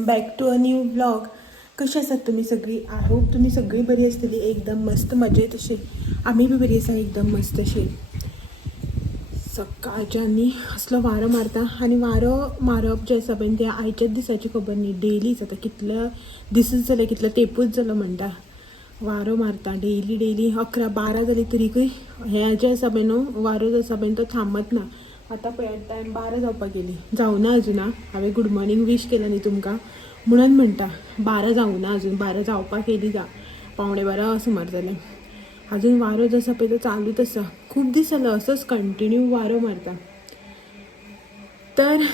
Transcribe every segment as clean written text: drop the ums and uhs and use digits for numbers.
Welcome back to a new blog. कशी आसात तुम्ही सगळी? आय होप तुम्ही सगळी बरी आसतली, एकदम मस्त मजेत अशी. आम्ही बी बरी आसा एकदम मस्त अशी. सकाळच्यानी असलो वारो मारता आणि वारो मारप जे आसा पळय ते आयच्याच दिसाची खबर न्ही, डेलीच. आतां कितले दिसूच जाले, कितले तेंपूच जालो म्हणटा. वारो मारता डेली 11-12 जाली तरीकय हें जें आसा पळय न्हू, वारो जो आसा पळय तो थांबत ना. आतां पळय टायम 12 जावपाक गेली, जावना अजून. हांवें गूड मॉर्निंग विश केलं न्ही तुमकां म्हणून म्हणटा 12 जावना अजून, 12 जावपाक येयली जा, 11:15 सुमार जालें. अजून वारो जो आसा पळय तो चालूच आसा. खूब दीस जालो असोच कंटिन्यू वारो मारता. तर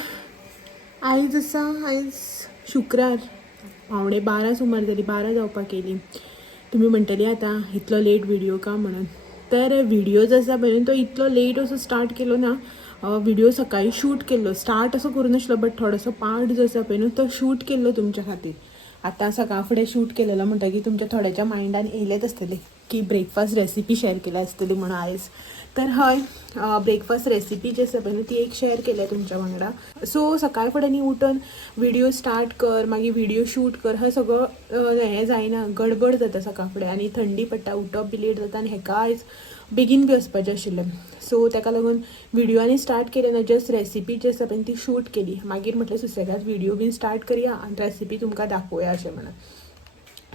आयज शुक्रार, 11:15 सुमार जाली, 12 जावपाक येयली. तुम्ही म्हणटली आतां इतलो लेट व्हिडिओ का म्हणून. तर व्हिडिओ जो आसा पळय तो इतलो लेट असो स्टार्ट केलो ना. व्हिडिओ सकाळी शूट केल्लो, स्टार्ट असो करूं नासलो, बट थोडोसो पार्ट जो आसा पळय न्हू तो शूट केल्लो तुमच्या खातीर. आतां सकाळ फुडें शूट केलेलो म्हणटकीर तुमच्या थोड्याच्या मायंडान येयलेंच आसतलें की ब्रेकफास्ट रेसिपी शेअर केल्या आसतली म्हणून आयज. तर हय, ब्रेकफास्ट रेसिपी जी आसा पळय न्हू ती एक शेअर केल्या तुमच्या वांगडा. सो सकाळ फुडें न्ही उठून व्हिडिओ स्टार्ट कर, मागीर व्हिडिओ शूट कर, हें सगळं हें जायना, गडबड जाता सकाळ फुडें. आनी थंडी पडटा, उठप बी लेट जाता, आनी हेका आयज बेगीन बी वचपाचें आशिल्लें. सो ताका लागून व्हिडिओनी स्टार्ट केलें ना, जस्ट रेसिपी जी आसा पळय ती शूट केली. मागीर म्हटलें सुसेगाद व्हिडिओ बीन स्टार्ट करया आनी रेसिपी तुमकां दाखोवया अशें म्हणून.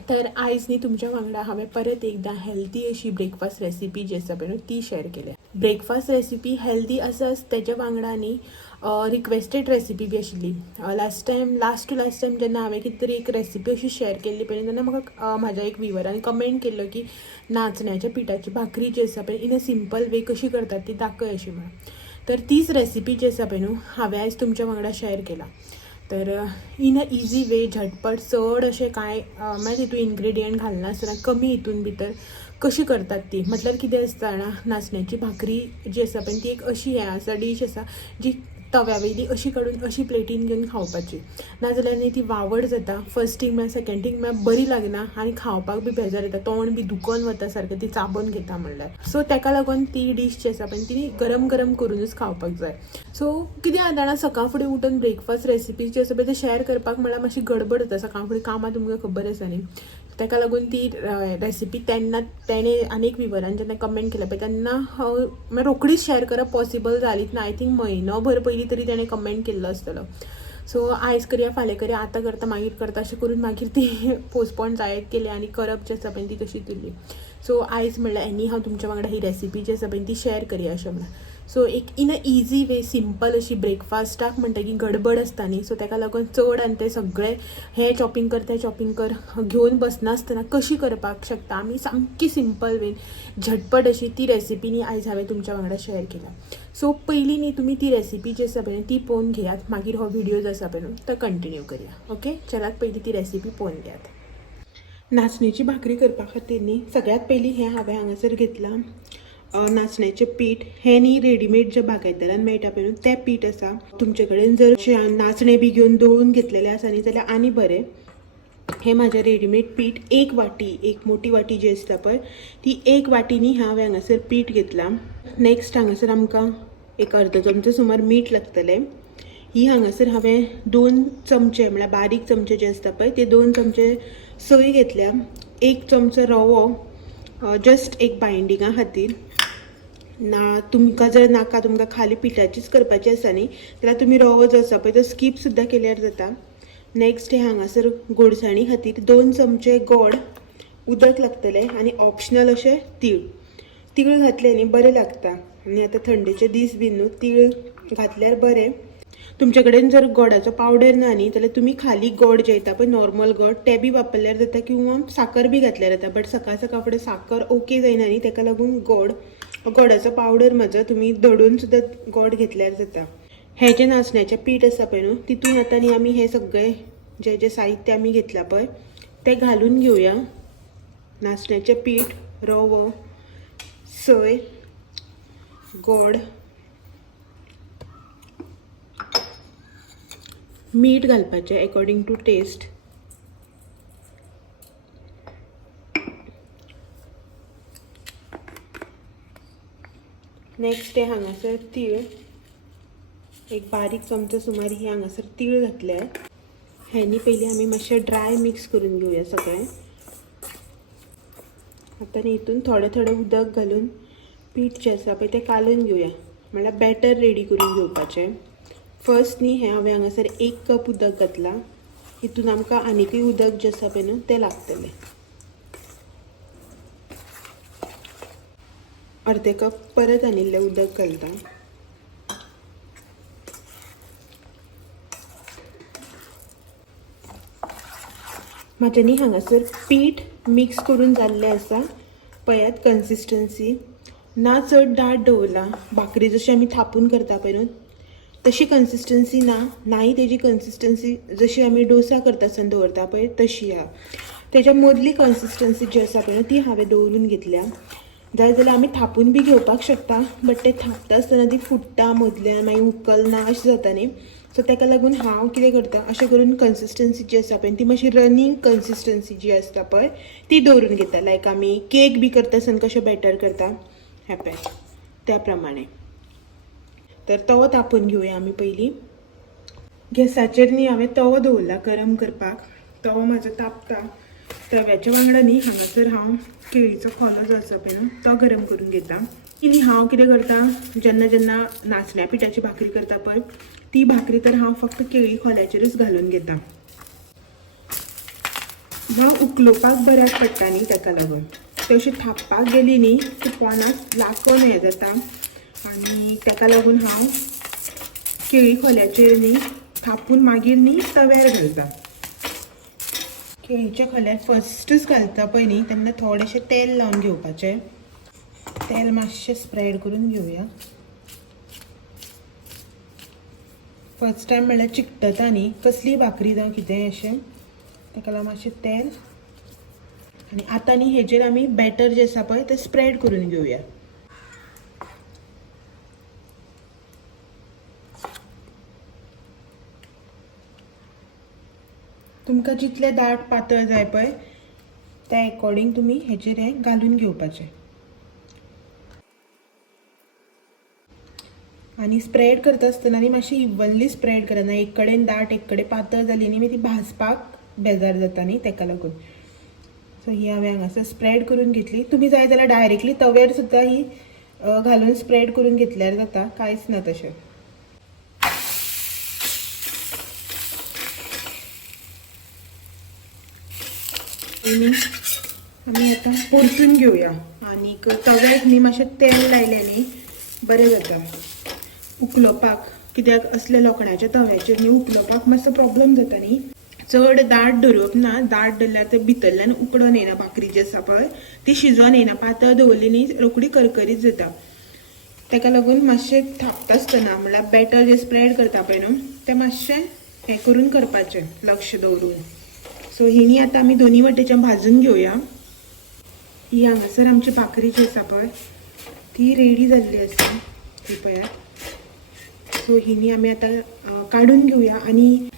तर आयज न्ही तुमच्या वांगडा हांवें परत एकदां हेल्दी अशी ब्रेकफास्ट रेसिपी जी आसा पळय न्हू ती शेअर केल्या. ब्रेकफास्ट रेसिपी हेल्दी आसाच, तेज्या वांगडा न्ही रिक्वेस्टेड रेसिपी बी आशिल्ली. लास्ट टू लास्ट टायम जेन्ना हांवें कितें तरी एक रेसिपी अशी शेअर केल्ली पळय तेन्ना म्हाका म्हाज्या एक व्हिवरान कमेंट केल्लो की नाचण्याच्या पिठाची भाकरी जी आसा पळय इन अ सिंपल वे कशी करतात ती दाखय अशी म्हणून. तर तीच रेसिपी जी आसा पळय न्हू हांवें आयज तुमच्या वांगडा शेअर केला. तर इन अ इजी वे, झटपट, चड अशें कांय मागीर तितून इन्ग्रेडियंट घालनासतना कमी हितून भितर कशी करतात ती. म्हटल्यार कितें आसता जाणा, नाचण्याची भाकरी जी आसा पळय ती एक अशी हें आसा, डीश आसा जी तव्या वयली अशी काडून अशी प्लेटीन घेवन खावपाची. नाजाल्यार न्ही ती वावड जाता, फर्स्टींग म्हळ्यार सेकंडींग म्हळ्यार बरी लागना आनी खावपाक बी बेजार येता, तोंड बी दुखोन वता सारकें ती चाबोन घेता म्हणल्यार. सो ताका लागून ती डीश जी आसा पळय ती गरम गरम करूनच खावपाक जाय. सो कितें आसा जाणा, सकाळ फुडें उठून ब्रेकफास्ट रेसिपी जी आसा पळय ती शेअर करपाक म्हळ्यार मातशी गडबड जाता. सकाळ फुडें कामां तुमकां खबर आसा न्ही, ताका लागून ती रेसिपी तेणें आनीक व्हिवरान जेन्ना कमेंट केलें पळय तेन्ना रोखडीच शेअर करप पॉसिबल जालीच ना. आय थिंक म्हयनोभर पयलीं तरी तेणें कमेंट केल्लो आसतलो. सो आयज करया, फाल्यां करया, आतां करता, मागीर करता अशें करून मागीर ती पोस्टपोन जायत गेली आनी करप जी आसा पळय ती तशीच उरली. सो आयज म्हणल्यार एनी हांव तुमच्या वांगडा ही रेसिपी जी आसा पळय ती शेअर करया अशें म्हणून. सो एक in a easy way, simple अशी, ब्रेकफास्टाक म्हणटकीर गडबड आसता न्ही, सो ताका लागून चड आनी तें सगळें हें चॉपिंग कर तें चॉपिंग कर घेवन बसनासतना कशी करपाक शकता आमी सामकी सिंपल वेन, झटपट अशी ती रेसिपी न्ही आयज हांवें तुमच्या वांगडा शेअर केला. सो पयलीं न्ही तुमी ती रेसिपी जी आसा पळय ती पळोवन घेयात, मागीर हो व्हिडिओ जो आसा पळय न्हू तो कंटिन्यू करया. ओके, चलात पयलीं ती रेसिपी पळोवन घेयात. नाचण्याची भाकरी करपा खातीर न्ही सगळ्यात पयलीं हें हांवें हांगासर घेतलां नाचण्याचें पीठ. हें न्ही रेडीमेड जे बागायतदारान मेळटा पळय न्हू तें पीठ आसा. तुमचे कडेन जर नाचणे बी घेवन दळून घेतलेले आसा न्ही जाल्यार आनी बरें. हें म्हाजें रेडीमेड पीठ, एक वाटी, एक मोठी वाटी जी आसता पळय ती एक वाटी न्ही हांवें हांगासर पीठ घेतलां. नेक्स्ट हांगासर आमकां एक अर्द चमचो सुमार मीठ लागतलें. ही हांगासर हांवें 2 चमचे म्हळ्यार बारीक चमचे जे आसता पळय ते 2 चमचे सोय घेतल्या. 1 चमचो रवो, जस्ट एक बायंडिंगा खातीर. ना तुमकां जर नाका, तुमकां खाली पिठाचीच करपाची आसा न्ही जाल्यार तुमी रवो जो आसा पळय तो स्कीप सुद्दां केल्यार जाता. नेक्स्ट हे हांगासर गोडसाणी खातीर 2 चमचे गोड, उदक लागतलें आनी ऑप्शनल अशें तीळ घातले न्ही बरें लागता. आनी आतां थंडेचे दीस बीन न्हू तीळ घातल्यार बरें. तुमचे कडेन जर गोडाचो पावडर ना न्ही जाल्यार तुमी खाली गोड जे येता पळय नॉर्मल गोड ते बी वापरल्यार जाता, किंवा साखर बी घातल्यार जाता. बट सकाळ फुडें साखर ओके जायना न्ही, ताका लागून गोडाचो पावडर म्हजो तुमी दडून सुद्दां गोड घेतल्यार जाता. हें जें नाचण्याचें पीठ आसा पळय न्हू तितून आतां न्ही आमी हें सगळें जें साहित्य आमी घेतलां पळय तें घालून घेवया. नाचण्याचें पीठ, रवो, सोय, गोड, मीठ घालपाचें अकॉर्डिंग टू टेस्ट. नेक्स्ट हे हांगासर तीळ, एक बारीक चमचो सुमार ही हांगासर तीळ घातल्यार. ह्यानी पहिले आम्ही मातशें ड्राय मिक्स करून घेऊया सगळें. आता हितून थोडें थोडें उदक घालून पीठ जें आसा पळय तें कालून घेवया, म्हणल्यार बॅटर रेडी करून घेवपाचें. फर्स्ट न्ही हें हांवें हांगासर 1 कप उदक घातलां. हितून आमकां आनीकूय उदक जें आसा पळय न्हू तें लागतलें. अर्दे कप परत आनिल्लें उदक घालता. म्हाजें न्ही हांगासर पीठ मिक्स करून जाल्लें आसा. पळयात कन्सिस्टन्सी ना चड दाट दवरला. भाकरी जशी आमी थापून करता पळय न्हू तशी कन्सिस्टन्सी ना, नाही तेजी कन्सिस्टन्सी जशी आमी डोसा करता आसतना दवरता पळय तशी आहा. तेच्या मदली कन्सिस्टन्सी जी आसा पळय ती हांवें दवरून घेतल्या. जाय जाल्यार आमी थापून बी घेवपाक शकता, बट ते थापता आसतना ती फुट्टा मदल्यान मागीर उकलना अशें जाता न्ही. सो ताका लागून हांव कितें करता, अशें करून कन्सिस्टन्सी जी आसा पळय ती मातशी रनींग कन्सिस्टन्सी जी आसता पळय ती दवरून घेता. लायक आमी केक बी करता आसतना कशें बॅटर करता हें पळय त्या प्रमाणे. तर तवो तापोवन घेवया आमी पयलीं. गॅसाचेर न्ही हांवें तवो दवरला गरम करपाक. तवो म्हाजो तापता. तव्याच्या वांगडा न्ही हांगासर हांव केळीचो खोलो जो आसा पळय न्हू तो गरम करून घेता. ती न्ही हांव कितें करता, जेन्ना जेन्ना नाचण्या पिठाची भाकरी करता पळय ती भाकरी तर हांव फक्त केळी खोल्याचेरच घालून घेता. हांव उकलोवपाक बऱ्याक पडटा न्ही ताका लागून. तशी थापपाक गेली न्ही ती पोनाक लाकोन हें जाता आनी ताका लागून हांव केळी खोल्याचेर न्ही थापून मागीर न्ही तव्यार घालता. केळीच्या खोल्यार फस्टच घालता पळय न्ही तेन्ना थोडेशें तेल लावन घेवपाचें. तेल मातशें स्प्रेड करून घेवया. फर्स्ट टायम म्हणल्यार चिकटता न्ही कसली भाकरी जावं कितेंय अशें, ताका लागून मातशें तेल. आनी आतां न्ही हेजेर आमी बॅटर जें आसा पळय तें स्प्रेड करून घेवया. तुमकां जितलें दाट पातळ जाय पळय त्या अकॉर्डिंग तुमी हेजेर हें घालून घेवपाचें. आनी स्प्रेड करता आसतना न्ही मातशी इवनली स्प्रेड करना. एक कडेन दाट एक कडेन पातळ जाली न्ही मागीर ती भाजपाक बेजार जाता न्ही ताका लागून. सो ही हांवें हांगासर स्प्रेड करून घेतली. तुमी जाय जाल्यार डायरेक्टली तव्यार सुद्दां ही घालून स्प्रेड करून घेतल्यार जाता, कांयच ना तशें. आमी आतां परतून घेवया. आनीक तव्याक न्ही मातशें तेल लायलें न्ही बरें जाता उकलोवपाक. कित्याक असल्या लोखणाच्या तव्याचेर न्ही उकलोवपाक मातसो प्रॉब्लम जाता न्ही. चड दाट धरप ना. दाट धरल्यार ते भितरल्यान उकडून येना. भाकरी जी आसा पळय ती शिजोन येना. पातळ दवरली न्ही रोखडी करकरीत जाता. ताका लागून मातशें थापता आसतना म्हणल्यार बॅटर जें स्प्रेड करता पळय न्हू तें मातशें हें करून करपाचें लक्ष दवरून. सो ही न्ही आतां आमी दोनी वटेच्यान भाजून घेवया. ही हांगासर आमची भाकरी जी आसा पळय ती रेडी जाल्ली आसा. ही पळयात. सो ही न्ही आमी आतां काडून घेवया. आनी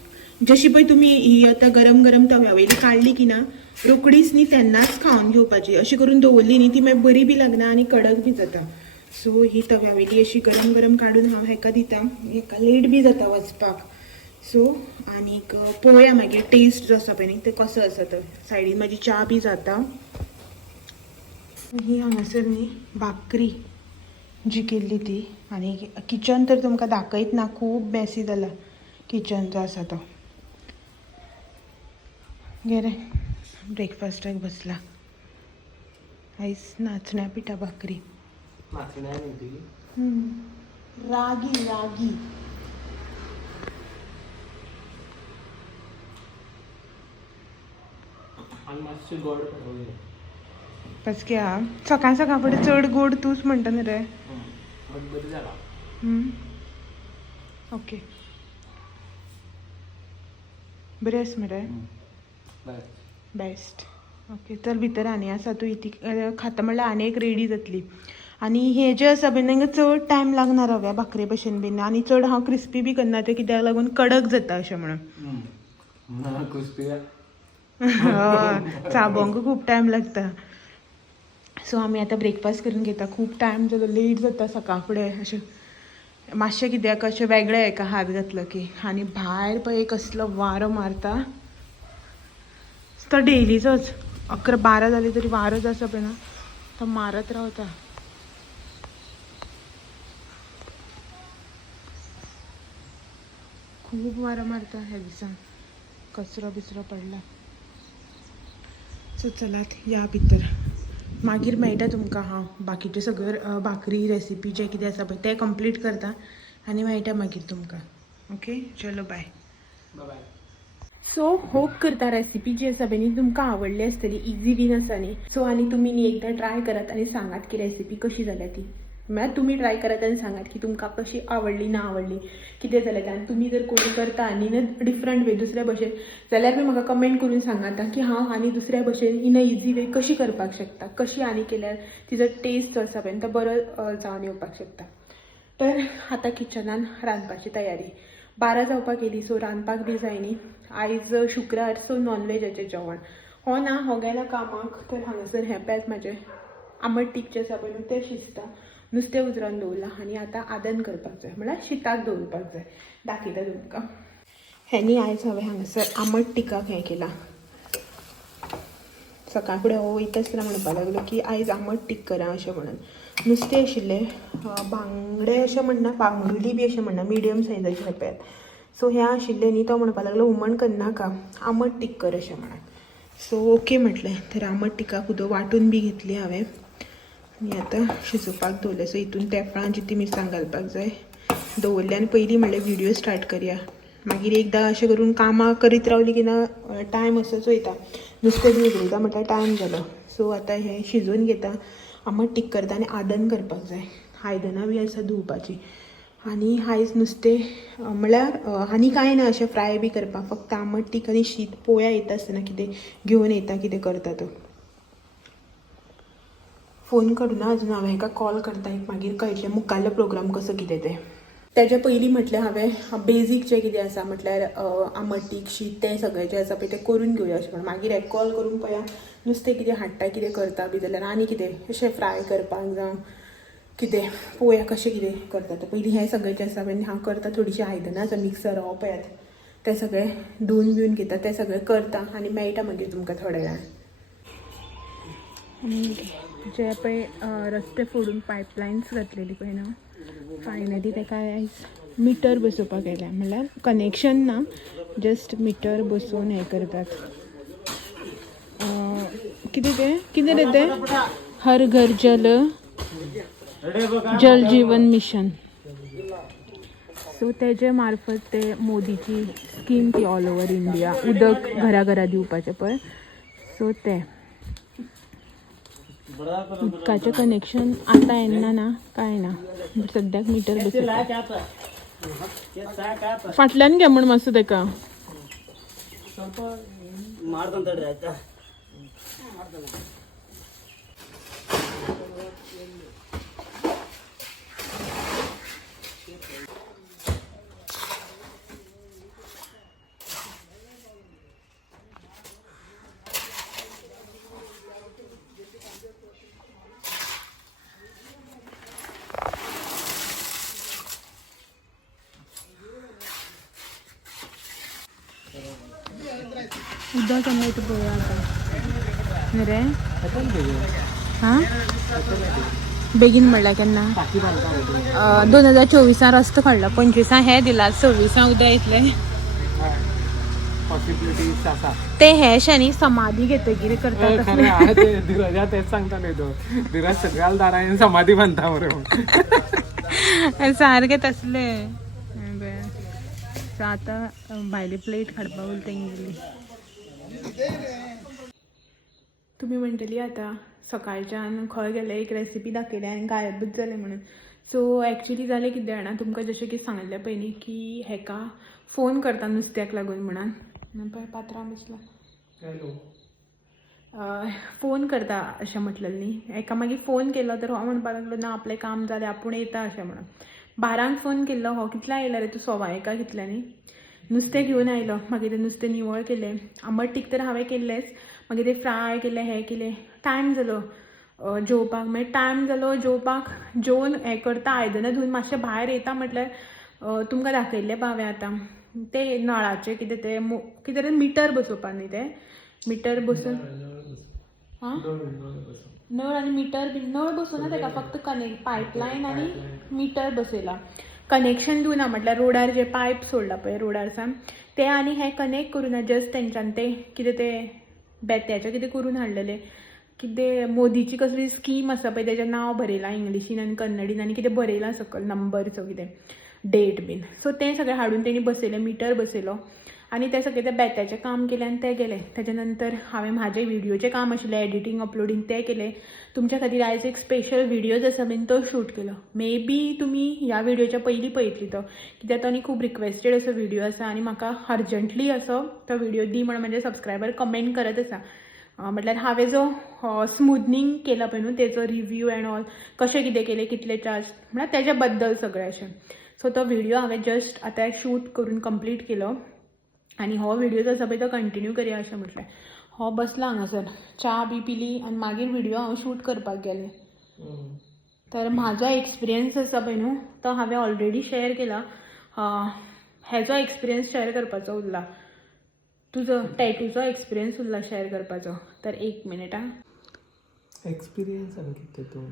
जशी पळय तुमी ही आतां गरम गरम तव्या वयली काडली की ना रोकडीच न्ही तेन्नाच खावन घेवपाची. अशी करून दवरली न्ही ती मागीर बरी बी लागना आनी कडक बी जाता. सो ही तव्या वयली अशी गरम गरम काडून हांव हेका दिता. हेका लेट बी जाता वचपाक. सो आनीक पळोवया मागीर टेस्ट जो आसा पळय न्ही तो कसो आसा तो. सायडीन म्हाजी च्या बी जाता. ही हांगासर न्ही भाकरी जी केल्ली ती. आनी किचन तर तुमकां दाखयत ना, खूब मॅसी जाला किचन जो आसा तो. घे रे ब्रेकफास्टाक बसला. आयज नाचण्या पिठा भाकरी. रागी रागी बस घ्या. सकाळ सकाळ फुडें चड गोड तूच म्हणटा न्ही रे. ओके बरें आसा मरे. बेस्ट. ओके चल भितर आनी आसा. तूं इती खाता म्हणल्यार आनी एक रेडी जातली. आनी हें जें आसा बीन तांकां चड टायम लागना रव्या भाकरे भशेन बीन. आनी चड हांव क्रिस्पी बी करना तें कित्याक लागून कडक जाता अशें म्हणून. हय चाबोंक खूब टायम लागता. सो आमी आतां ब्रेकफास्ट करून घेता. खूब टायम जालो, लेट जाता सकाळ फुडें अशें मातशें कित्याक अशें वेगळें हेका हात घातलो की. आनी भायर पळय कसलो वारो मारता तो डेलीचोच. 11-12 जाली तरी वारोच आसा पळय ना तो मारत रावता. खूब वारो मारता ह्या दिसान. कचरो बिचरो पडला. सो चलात या भितर. मागीर मेळटा तुमकां हांव बाकीचे सगळ्यो भाकरी रेसिपी जे कितें आसा पळय तें कंप्लीट करता आनी मेळटा मागीर तुमकां. ओके चलो बाय. बाय. सो होप करता रेसिपी जी आसा पळय न्ही तुमकां आवडली आसतली. इजी बीन आसा न्ही. सो आनी तुमी न्ही एकदां ट्राय करात आनी सांगात की रेसिपी कशी जाल्या ती. म्हळ्यार तुमी ट्राय करात आनी सांगात की तुमकां कशी आवडली ना आवडली कितें जालें तें. आनी तुमी जर कोणी करता आनी इन अ डिफरंट वे दुसऱ्या भशेन जाल्यार बी म्हाका कमेंट करून सांगाता की हांव आनी दुसऱ्या भशेन इन अ इजी वे कशी करपाक शकता. कशी आनी केल्यार तिजो टेस्ट जो आसा पळय तो बरो जावन येवपाक शकता. तर आतां किचनान रांदपाची तयारी. 12 जावपाक येयली सो रांदपाक बी जाय न्ही. आयज शुक्रार सो नॉनवेजाचें जेवण. हो ना हो गेला कामाक. तर हांगासर हें पॅक म्हाजें आमट तीख जें आसा पळय न्हू तें शिजता. नुस्तें उजरावन दवरलां आनी आतां आदन करपाक जाय म्हळ्यार शिताक दवरपाक जाय. दाखयता तुमकां. हें आयज हांवें हांगासर आमट तिकाक हें केलां. सकाळ फुडें हो वयता आसतना म्हणपाक लागलो की आयज आमट तीख करा अशें म्हणून. नुस्तें आशिल्लें बांगडे अशें म्हणना बांगडुली बी अशें म्हणना मिडियम सायजाचे हेपयात. सो हें आशिल्लें न्ही तो म्हणपाक लागलो हुमण करनाका आमट तीख कर अशें म्हणून. सो ओके म्हटलें. तर आमट तिकाक उदक वांटून बी घेतली हांवें आनी आतां शिजोवपाक दवरलें. सो हितून तेफळां जिती मिरसांग घालपाक जाय दवरलें आनी पयलीं म्हणलें व्हिडियो स्टार्ट करया. मागीर एकदां अशें करून कामां करीत रावली की ना टायम असोच वयता. नुस्तें बी उजरयता म्हटल्यार टायम जालो. सो आतां हें शिजोवन घेता आमट तीख करता आनी आदन करपाक जाय. आयदनां बी आसा धुवपाची. आनी आयज नुस्तें म्हळ्यार आनी कांय ना अशें फ्राय बी करपाक. फक्त आमट तीख आनी शीत पोवया येता आसतना कितें घेवन येता कितें करता तो. फोन करुना अजून हांवें हेका कॉल करता एक मागीर कळटलें मुखाल्लो प्रोग्राम कसो कितें तें. तेज्या पयलीं म्हटलें हांवें बेजीक जें कितें आसा म्हटल्यार आमट तीख शीत तें सगळें जें आसा पळय तें करून घेवया अशें म्हणून. मागीर हेका कॉल करून पळया नुस्तें कितें हाडटा कितें करता बी जाल्यार आनी कितें अशें फ्राय करपाक जावं कितें पळोवया कशें कितें करता तें. पयलीं हें सगळें जें आसा पळय हांव करता. थोडीशीं आयदनां आसा मिक्सर हो पळयात तें सगळें धुवन बिवन घेता तें सगळें करता आनी मेळटा मागीर तुमकां थोड्या वेळान. जे पळय रस्ते फोडून पायपलायन्स घातलेली पळय ना फायनली तेका आयज मिटर बसोवपाक येयल्या. म्हणल्यार कनेक्शन ना जस्ट मिटर बसोवन हें करतात. कितें तें कितें रे तें हर घर जल जीवन मिशन. सो तेजे मार्फत ते मोदीची स्कीम ती ऑल ओवर इंडिया उदक घरा घरा दिवपाचें पळय. सो तें उदकाचें कनेक्शन आतां येना ना कांय ना. सद्याक मिटर बसयता. फाटल्यान घे म्हण मातसो तेका. उदक केन्ना येता पळोवया आतां रे. हां बेगीन म्हणल्यार केन्ना 2024 रस्तो काडला. 25 हें दिला 26 उदक येतलें ते हे न्ही समाधी घेतकीर करता. तेच सांगता न्ही तो धीरज सगळ्या दारांनी समाधी बांदता बरोबर सारकें तसले. आतां भायली प्लेट हाडपाक उरता गेली. तुमी म्हणटली आतां सकाळच्यान खंय गेले एक रेसिपी दाखयली आनी गायबूच जालें म्हणून. सो एक्चुली जालें कितें जाणा तुमकां जशें की सांगलें पळय न्ही की हेका फोन करता नुस्त्याक लागून म्हणून पळय पात्रांव बसला. फोन करता अशें म्हटलें न्ही. हेका मागीर फोन केलो तर हो म्हणपाक लागलो ना आपलें काम जालें आपूण येता अशें म्हणून. 12 फोन केल्लो हो कितल्या येयला रे तूं 1:15 कितल्यांनी. नुस्तें घेवन आयलो. मागीर तें नुस्तें निवळ केलें. आमट तीख तर हांवें केल्लेंच. मागीर तें फ्राय केलें हें केलें टायम जालो. जेवपाक मागीर टायम जालो जेवपाक जेवन हें करता आयदनां धुवन मातशें भायर येता म्हटल्यार तुमकां दाखयल्लें हांवें आतां ते नळाचें कितें तें कितें तें मिटर बसोवपाक न्ही तें मिटर बसून हां नळ आनी मिटर बी नळ बसोवना तेका फक्त पायपलायन आनी मिटर बसयला कनेक्शन दिवना म्हटल्यार रोडार जे पायप सोडला पळय रोडारसान ते आनी हें कनेक्ट करुना जस्ट तेंच्यान तें कितें तें बेत्याचें कितें करून हाडलेलें कितें मोदीची कसली स्कीम आसा पळय तेजें नांव बरयलां इंग्लिशीन आनी कन्नडीन आनी कितें बरयलां सकयल नंबरचो कितें डेट बीन सो तें सगळें हाडून तेणी बसयलें मिटर बसयलो आनी तें सगळें तें बेत्याचें काम केलें आनी तें गेलें तेच्या नंतर हांवें म्हाजें व्हिडियोचें काम आशिल्लें एडिटींग अपलोडींग तें केलें तुमच्या खातीर आयज एक स्पेशल व्हिडियोज आसा बीन तो शूट केलो मे बी तुमी ह्या व्हिडियोच्या पयलीं पळयतली तो कित्याक तो न्ही खूब रिक्वेस्टेड असो व्हिडियो आसा आनी म्हाका अर्जंटली असो तो व्हिडियो दी म्हणून म्हणजे सबस्क्रायबर कमेंट करत आसा म्हटल्यार हांवें जो स्मुथनींग केला पळय न्हू तेचो रिव्यू एंड ऑल कशें कितें केलें कितले चार्ज म्हळ्यार तेज्या बद्दल सगळें अशें सो तो व्हिडियो हांवें जस्ट आतां शूट करून कंप्लीट केलो आनी हो व्हिडियो जो आसा पळय तो कंटिन्यू करया अशें म्हटलें हो बसला हांगासर च्या बी पिली आनी मागीर व्हिडियो हांव शूट करपाक गेलें तर म्हाजो एक्सपिरियन्स आसा पळय न्हू तो हांवें ऑलरेडी शेअर केला हेजो एक्सपिरियन्स शेअर करपाचो उरला तुजो टॅटूचो एक्सपिरियन्स उरला शेअर करपाचो तर 1 मिनिट आं एक्सपिरियन्स आनी कितें तूं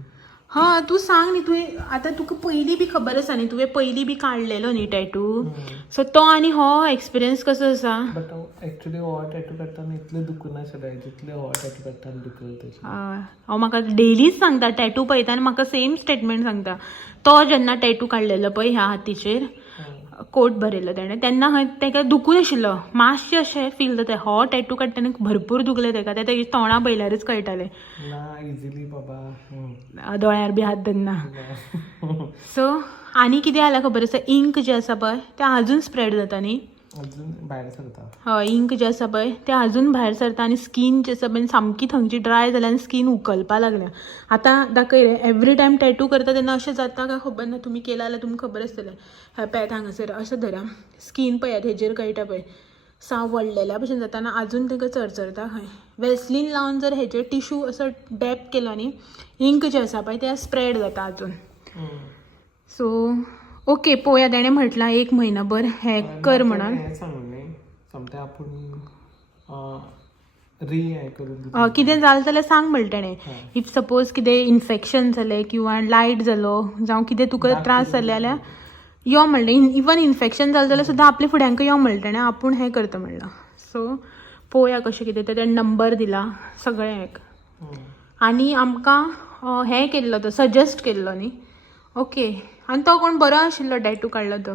हां तूं सांग न्ही तुवें आतां तुका पयलीं बी खबर आसा न्ही तुवें पयलीं बी काडलेलो न्ही टॅटू सो तो आनी हो एक्सपिरियन्स कसो आसा बट एक्चुअली हो टॅटू काडटाना इतलें दुखनाशिल्लें जितलें हो टॅटू काडटाना दुखता तशें हांव म्हाका डेलीच सांगता टॅटू पळयता आनी म्हाका सेम स्टेटमेंट सांगता तो जेन्ना टॅटू काडलेलो पळय ह्या हातीचेर कोट भरयलो तेणें तेन्ना तेका दुखून आशिल्लो मातशें अशें फील जाता हो टॅटू काडटना भरपूर दुखलें तेका तें तेजें तोंडा पळयल्यारच कळटालें ना इजिली बाबा दोळ्यार बी हात धरना सो आनी कितें जाल्यार खबर आसा इंक जें आसा पळय तें आजून स्प्रेड जाता न्ही अजून भायर सरता हय इंक जें आसा पळय तें आजून भायर सरता आनी स्कीन जी आसा पळय सामकी थंयची ड्राय जाल्या आनी स्कीन उकलपा लागल्या आतां दाखय रे एवरी टायम टॅटू करता तेन्ना अशें जाता काय खबर ना तुमी केला जाल्यार तुमकां खबर आसतलें ह्या पॅट हांगासर अशें धरा स्कीन पळयात हेजेर कळटा पळय साव वळलेल्या भशेन जाता आनी आजून तेका चरचरता खंय वेस्लीन लावन जर हेजेर टिश्यू असो डॅप केलो न्ही इंक जें आसा पळय तें स्प्रेड जाता आजून सो ओके पळोवया तेणें म्हटलां 1 म्हयनोभर हें कर म्हणून हें सांगून न्ही समतें आपूण हें करून कितें जालें जाल्यार सांग म्हणलें तेणें इफ सपोज कितें इन्फेक्शन जालें किंवा लायट जालो जावं कितें तुका त्रास जाले जाल्यार यो म्हणलें इवन इन्फेक्शन जालें जाल्यार सुद्दां आपल्या फुड्यांक यो म्हणलें तेणें आपूण हें करता म्हणलां सो पळोवया कशें कितें तें तेणें नंबर दिला सगळें एक आनी आमकां हें केल्लो तो सजेस्ट केल्लो न्ही ओके आनी तो कोण बरो आशिल्लो टॅटू काडलो तो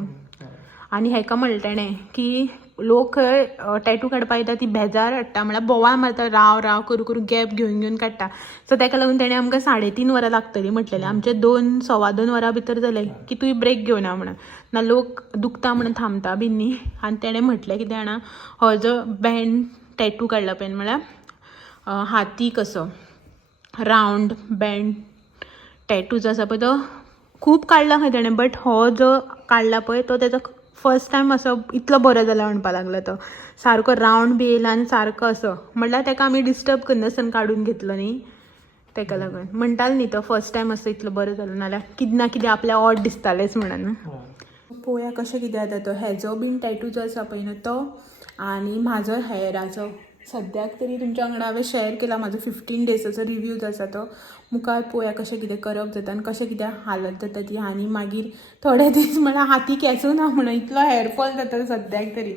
आनी हेका म्हणलें तेणें की लोक टॅटू काडपाक येता ती बेजार हाडटा म्हळ्यार बोवाळ मारता राव राव करून करून गॅप घेवन घेवन काडटा सो तेका लागून तेणें आमकां 3.5 वरां लागतलीं म्हटलेलें आमचे 2-2.25 वरां भितर जालें की तुवें ब्रेक घेवना म्हणून ना लोक दुखता म्हणून थांबता बीन न्ही आनी तेणें म्हटलें कितें जाणा हो जो बँड टॅटू काडला पळय म्हळ्यार हाती कसो रावंड बँड टॅटू जो आसा पळय तो खूब काडला खंय तेणें बट हो जो काडला पळय तो तेजो फर्स्ट टायम असो इतलो बरो जाला म्हणपा लागलो तो सारको रावंड बी येयला आनी सारको असो म्हणल्यार तेका आमी डिस्टर्ब करनासतना काडून घेतलो न्ही तेका लागून म्हणटालो न्ही तो फर्स्ट टायम असो इतलो बरो जालो नाल्यार कितें ना कितें आपल्या ऑड दिसतालेंच म्हणून पळोवया कशें कितें जाता तो हेजो बीन टॅटू जो आसा पळय न्हू तो आनी म्हाजो हेअराचो सद्याक तरी तुमच्या वांगडा हांवें शेअर केला म्हाजो 15 डेजाचो रिव्यू जो आसा तो मुखार पळोवया कशें कितें करप जाता आनी कशें कितें हालत जाता ती आनी मागीर थोडे दीस म्हळ्यार हाती केंसू ना म्हणून इतलो हेअरफॉल जाता सद्याक तरी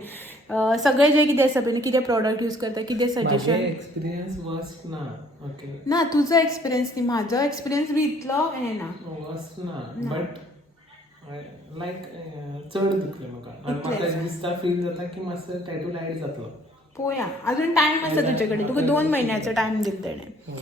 सगळें जें कितें आसा पळय कितें प्रॉडक्ट यूज करता कितें सजेशन एक्सपिरियन्स वर्स्ट ना ओके ना तुजो एक्सपिरियन्स न्ही म्हाजो एक्सपिरियन्स बी इतलो हें ना वर्स्ट ना बट लायक चड दुखलें म्हाका आनी म्हाका दिसता फील जाता की मातसो टॅटू लायट जातलो पळोवया अजून टायम आसा तुजे कडेन तुका 2 म्हयन्याचो टायम दिला तेणें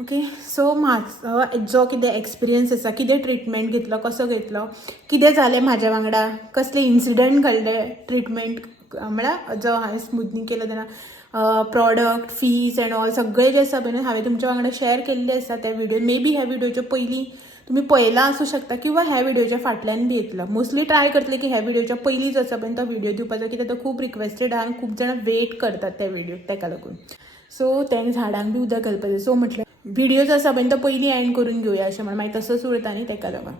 ओके सो म्हाजो जो कितें एक्सपिरियन्स आसा कितें ट्रिटमेंट घेतलो कसो घेतलो कितें जालें म्हाज्या वांगडा कसले इन्सिडंट घडले ट्रिटमेंट म्हळ्यार जो हांवें स्मुथनींग केलो तेन्ना प्रॉडक्ट फीज एंड ऑल सगळें जें आसा पळय हांवें तुमच्या वांगडा शेअर केल्लें आसा त्या व्हिडिओ मे बी ह्या व्हिडिओच्या पयलीं तुमी पळयला आसूं शकता किंवा ह्या व्हिडिओच्या फाटल्यान बी येतलो मोस्टली ट्राय करतले की ह्या व्हिडिओच्या पयलीं जो आसा पळय तो व्हिडिओ दिवपाचो कित्याक तो खूब रिक्वेस्टेड आहा आनी खूब जाणां वेट करतात त्या व्हिडिओक तेका लागून सो तें झाडांक बी उदक घालपाचें. सो म्हटलें व्हिडिओ जो आसा पळय तो पयलीं एंड करून घेवया अशें म्हणून मागीर तसोच उरता न्ही तेका लागून.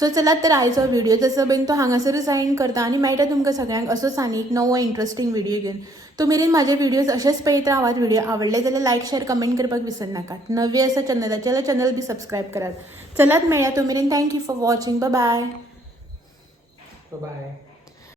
सो चलात तर आयचो व्हिडिओ जो आसा पळय तो हांगासरूच एंड करता आनी मेळटा तुमकां सगळ्यांक असोच आनी एक नवो इंट्रस्टींग व्हिडिओ घेवन. तो मेरेन म्हाजे व्हिडिओज अशेंच पळयत रावात. व्हिडिओ आवडले जाल्यार लायक शेअर कमेंट करपाक विसरनाकात. नवे आसा चॅनलाचेर जाल्यार चॅनल बी सबस्क्रायब करात. चलात मेळया तो मेरेन. Thank you for watching. Bye bye. Bye.